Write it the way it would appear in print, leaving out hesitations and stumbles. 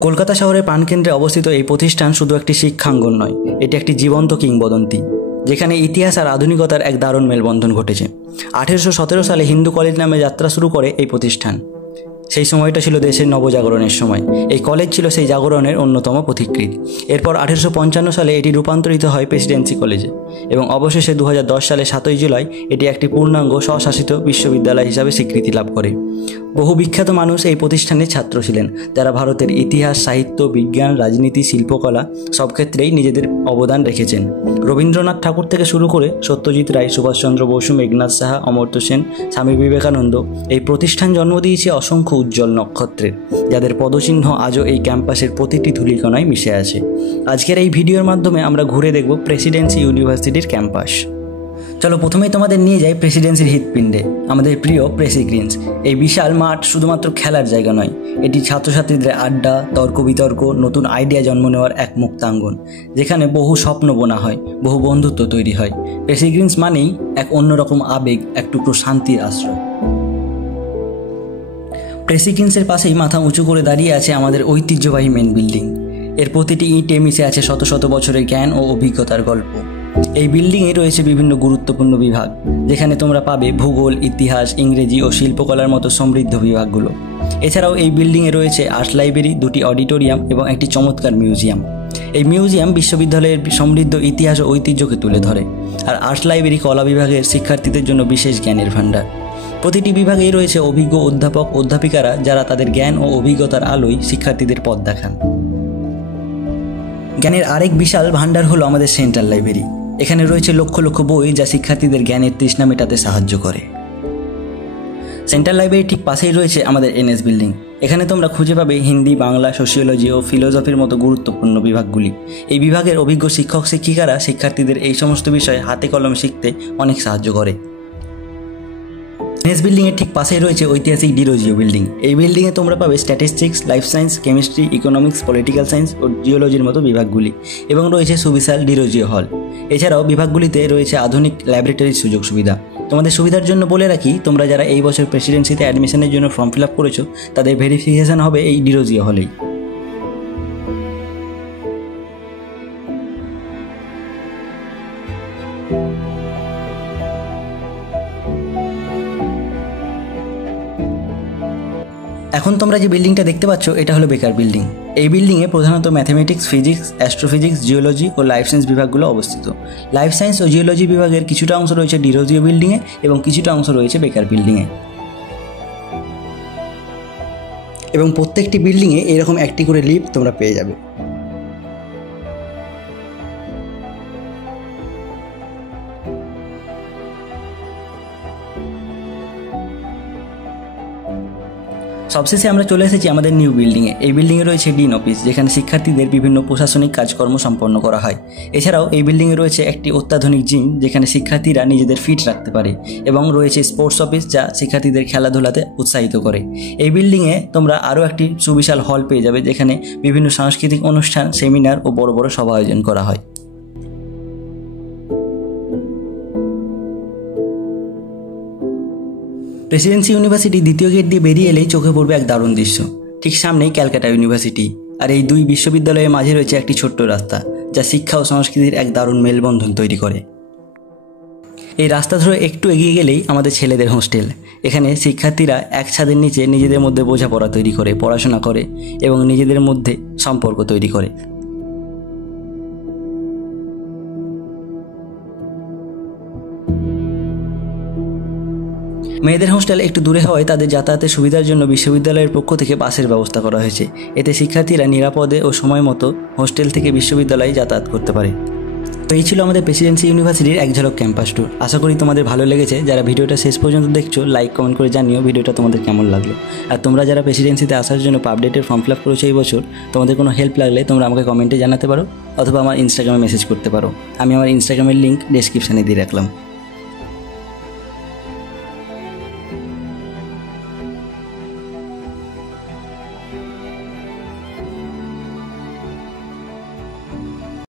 কলকাতা শহরের প্রাণকেন্দ্রে অবস্থিত এই প্রতিষ্ঠান শুধু একটি শিক্ষাঙ্গন নয়, এটি একটি জীবন্ত কিংবদন্তি, যেখানে ইতিহাস আর আধুনিকতার এক দারুণ মেলবন্ধন ঘটেছে। 1817 সালে হিন্দু কলেজ নামে যাত্রা শুরু করে এই প্রতিষ্ঠান। সেই সময়টা ছিল দেশের নবজাগরণের সময়। এই কলেজ ছিল সেই জাগরণের অন্যতম পথিকৃৎ। এরপর 1855 সালে এটি রূপান্তরিত হয় প্রেসিডেন্সি কলেজে এবং অবশেষে 2010 সালে 7 জুলাই এটি একটি পূর্ণাঙ্গ স্বশাসিত বিশ্ববিদ্যালয় হিসাবে স্বীকৃতি লাভ করে। বহু বিখ্যাত মানুষ এই প্রতিষ্ঠানের ছাত্র ছিলেন, যারা ভারতের ইতিহাস, সাহিত্য, বিজ্ঞান, রাজনীতি, শিল্পকলা সব ক্ষেত্রেই নিজেদের অবদান রেখেছেন। রবীন্দ্রনাথ ঠাকুর থেকে শুরু করে সত্যজিৎ রায়, সুভাষচন্দ্র বসু, মেঘনাদ সাহা, অমর্ত্য সেন, স্বামী বিবেকানন্দ, এই প্রতিষ্ঠান জন্ম দিয়েছে অসংখ্য উজ্জ্বল নক্ষত্রের, যাদের পদচিহ্ন আজও এই ক্যাম্পাসের প্রতিটি ধূলিকণায় মিশে আছে। আজকের এই ভিডিওর মাধ্যমে আমরা ঘুরে দেখব প্রেসিডেন্সি ইউনিভার্সিটির ক্যাম্পাস। চলো প্রথমেই তোমাদের নিয়ে যাই প্রেসিডেন্সির হৃৎপিণ্ডে, আমাদের প্রিয় প্রেসি গ্রিনস। এই বিশাল মাঠ শুধুমাত্র খেলার জায়গা নয়, এটি ছাত্রছাত্রীদের আড্ডা, তর্ক বিতর্ক, নতুন আইডিয়া জন্ম নেওয়ার এক মুক্তাঙ্গন, যেখানে বহু স্বপ্ন বোনা হয়, বহু বন্ধুত্ব তৈরি হয়। প্রেসি গ্রিনস মানেই এক অন্যরকম আবেগ, এক টুকরো শান্তির আশ্রয়। প্রেসি গ্রিনসের পাশেই মাথা উঁচু করে দাঁড়িয়ে আছে আমাদের ঐতিহ্যবাহী মেন বিল্ডিং। এর প্রতিটি ইঁটে মিশে আছে শত শত বছরের জ্ঞান ও অভিজ্ঞতার গল্প। এই বিল্ডিংয়ে রয়েছে বিভিন্ন গুরুত্বপূর্ণ বিভাগ, যেখানে তোমরা পাবে ভূগোল, ইতিহাস, ইংরেজি ও শিল্পকলার মতো সমৃদ্ধ বিভাগগুলো। এছাড়াও এই বিল্ডিংয়ে রয়েছে আর্ট লাইব্রেরি, 2টি অডিটোরিয়াম এবং একটি চমৎকার মিউজিয়াম। এই মিউজিয়াম বিশ্ববিদ্যালয়ের সমৃদ্ধ ইতিহাস ও ঐতিহ্যকে তুলে ধরে, আর আর্ট লাইব্রেরি কলা বিভাগের শিক্ষার্থীদের জন্য বিশেষ জ্ঞানের ভাণ্ডার। প্রতিটি বিভাগেই রয়েছে অভিজ্ঞ অধ্যাপক অধ্যাপিকারা, যারা তাদের জ্ঞান ও অভিজ্ঞতার আলোয় শিক্ষার্থীদের পথ দেখান। জ্ঞানের আরেক বিশাল ভাণ্ডার হলো আমাদের সেন্ট্রাল লাইব্রেরি। এখানে রয়েছে লক্ষ লক্ষ বই, যা শিক্ষার্থীদের জ্ঞানের তৃষ্ণা মেটাতে সাহায্য করে। সেন্ট্রাল লাইব্রেরির ঠিক পাশেই রয়েছে আমাদের এনএস বিল্ডিং। এখানে তোমরা খুঁজে পাবে হিন্দি, বাংলা, সোশিওলজি ও ফিলোসফির মতো গুরুত্বপূর্ণ বিভাগগুলি। এই বিভাগের অভিজ্ঞ শিক্ষক শিক্ষিকারা শিক্ষার্থীদের এই সমস্ত বিষয় হাতে কলমে শিখতে অনেক সাহায্য করে। এনএস বিল্ডিংয়ের ঠিক পাশেই রয়েছে ঐতিহাসিক ডিরোজিও বিল্ডিং। এই বিল্ডিংয়ে তোমরা পাবে statistics, life science, chemistry, economics, political science ও জিওলজির মতো বিভাগগুলি, এবং রয়েছে সুবিশাল ডিরোজিও হল। এছাড়াও বিভাগগুলিতে রয়েছে আধুনিক ল্যাবরেটরির সুযোগ সুবিধা। তোমাদের সুবিধার জন্য বলে রাখি, তোমরা যারা এই বছর প্রেসিডেন্সিতে অ্যাডমিশনের জন্য ফর্ম ফিল আপ করেছো, তাদের ভেরিফিকেশন হবে এই ডিরোজিও হলেই। এখন তোমরা যে বিল্ডিংটা দেখতে পাচ্ছ, এটা হলো বেকার বিল্ডিং। এই বিল্ডিংয়ে প্রধানত ম্যাথমেটিক্স, ফিজিক্স, অ্যাস্ট্রোফিজিক্স, জিওলজি ও লাইফ সায়েন্স বিভাগগুলো অবস্থিত। লাইফ সায়েন্স ও জিওলজি বিভাগের কিছুটা অংশ রয়েছে ডিরোজিও বিল্ডিংয়ে এবং কিছুটা অংশ রয়েছে বেকার বিল্ডিংয়ে। এবং প্রত্যেকটি বিল্ডিংয়ে এরকম একটি করে লিফট তোমরা পেয়ে যাবে। সবশেষে আমরা চলে এসেছি আমাদের নিউ বিল্ডিংয়ে। এই বিল্ডিংয়ে রয়েছে ডিন অফিস, যেখানে শিক্ষার্থীদের বিভিন্ন প্রশাসনিক কাজকর্ম সম্পন্ন করা হয়। এছাড়াও এই বিল্ডিংয়ে রয়েছে একটি অত্যাধুনিক জিম, যেখানে শিক্ষার্থীরা নিজেদের ফিট রাখতে পারে, এবং রয়েছে স্পোর্টস অফিস, যা শিক্ষার্থীদের খেলাধুলাতে উৎসাহিত করে। এই বিল্ডিংয়ে তোমরা আরও একটি সুবিশাল হল পেয়ে যাবে, যেখানে বিভিন্ন সাংস্কৃতিক অনুষ্ঠান, সেমিনার ও বড় বড় সভা আয়োজন করা হয়। প্রেসিডেন্সি ইউনিভার্সিটি দ্বিতীয় গেট দিয়ে বেরিয়ে এলেই চোখে পড়বে এক দারুণ দৃশ্য। ঠিক সামনেই ক্যালকাটা ইউনিভার্সিটি, আর এই দুই বিশ্ববিদ্যালয়ের মাঝে রয়েছে একটি ছোট্ট রাস্তা, যা শিক্ষা ও সংস্কৃতির এক দারুণ মেলবন্ধন তৈরি করে। এই রাস্তা ধরে একটু এগিয়ে গেলেই আমাদের ছেলেদের হোস্টেল। এখানে শিক্ষার্থীরা এক ছাদের নিচে নিজেদের মধ্যে বোঝাপড়া তৈরি করে, পড়াশোনা করে এবং নিজেদের মধ্যে সম্পর্ক তৈরি করে। মেয়েদের হোস্টেল একটু দূরে হওয়ায় তাদের যাতায়াতের সুবিধার জন্য বিশ্ববিদ্যালয়ের পক্ষ থেকে বাসের ব্যবস্থা করা হয়েছে। এতে শিক্ষার্থীরা নিরাপদে ও সময় মতো হোস্টেল থেকে বিশ্ববিদ্যালয়ে যাতায়াত করতে পারে। তো এই ছিল আমাদের প্রেসিডেন্সি ইউনিভার্সিটির এক ঝলক ক্যাম্পাস ট্যুর। আশা করি তোমাদের ভালো লেগেছে। যারা ভিডিওটা শেষ পর্যন্ত দেখছো, লাইক কমেন্ট করে জানিও ভিডিওটা তোমাদের কেমন লাগলো। আর তোমরা যারা প্রেসিডেন্সিতে আসার জন্য আপডেটের ফর্ম ফিল আপ করেছো এই বছর, তোমাদের কোনো হেল্প লাগলে তোমরা আমাকে কমেন্টে জানাতে পারো, অথবা আমার ইনস্টাগ্রামে মেসেজ করতে পারো। আমি আমার ইনস্টাগ্রামের লিঙ্ক ডেসক্রিপশানে দিয়ে রাখলাম।